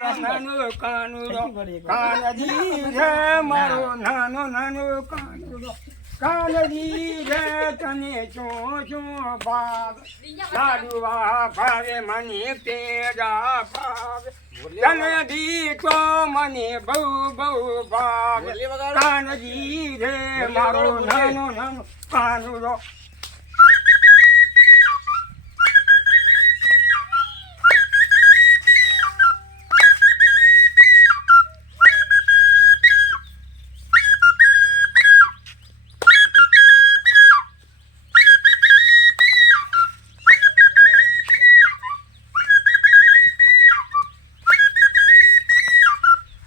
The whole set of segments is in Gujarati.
નાનો કાનુડો કાનજી રે મારો નાનો નાનો કાનુડો કાનજી રે તને શું શું ભાવ લાડુવા ભાવે મને પેડા ભાવે તને દીતો મને બહુ બહુ ભાવે કાનજી રે મારો નાનો નાનો કાનુડો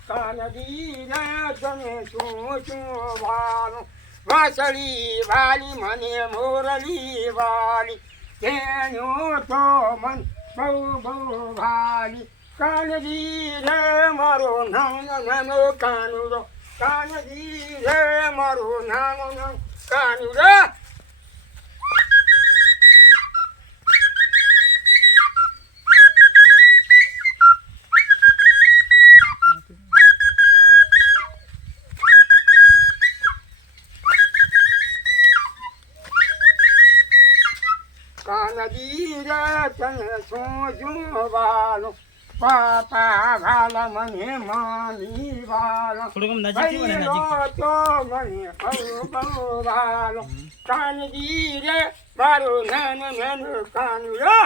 કાનજી રે તને શું શું ભાવ વાસળી વાલી મને મોરલી વાલી તેનો તો મન બહુ બહુ ભાલી કાનજી રે મારો નાનો નાનો કાનુડો કાનજી રે મારો નાનો નાનો કાનુડો કાનજી રે તને શું શું વાલો પાપા વાલા મને માની વાલો તો મને બહુ વાલો કાનજી રે મારો નાનો નાનો કાનુડો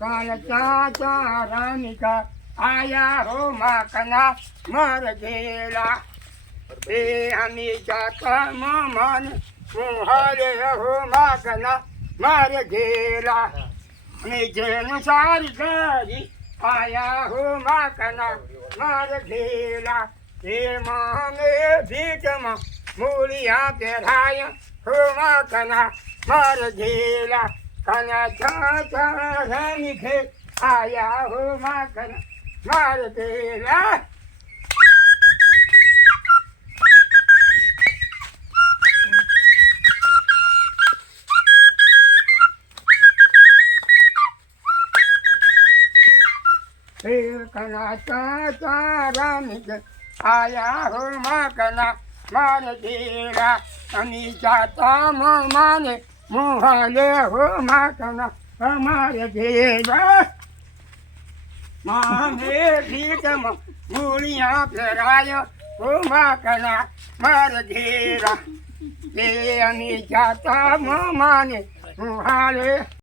काल चाचा रानिका आया हो माकना मर गेला बे हमी चाचा मन मुहारे हो माकना मर गेला जेन सारी गरी आया हो माकना मर गेला हे मांगे भीटमा मूलिया पेराय हो माकना मर गेला कना चाचा रानी के आया हो माकना मार देला कना चाचा रानी के आया हो माकना मार देला अमी चाचा माने मुहाले हो माकना हमारे देवा मामे भीतम मूलिया फेराय हो माकना मार घेरा ये अमी जाता माने मुहाले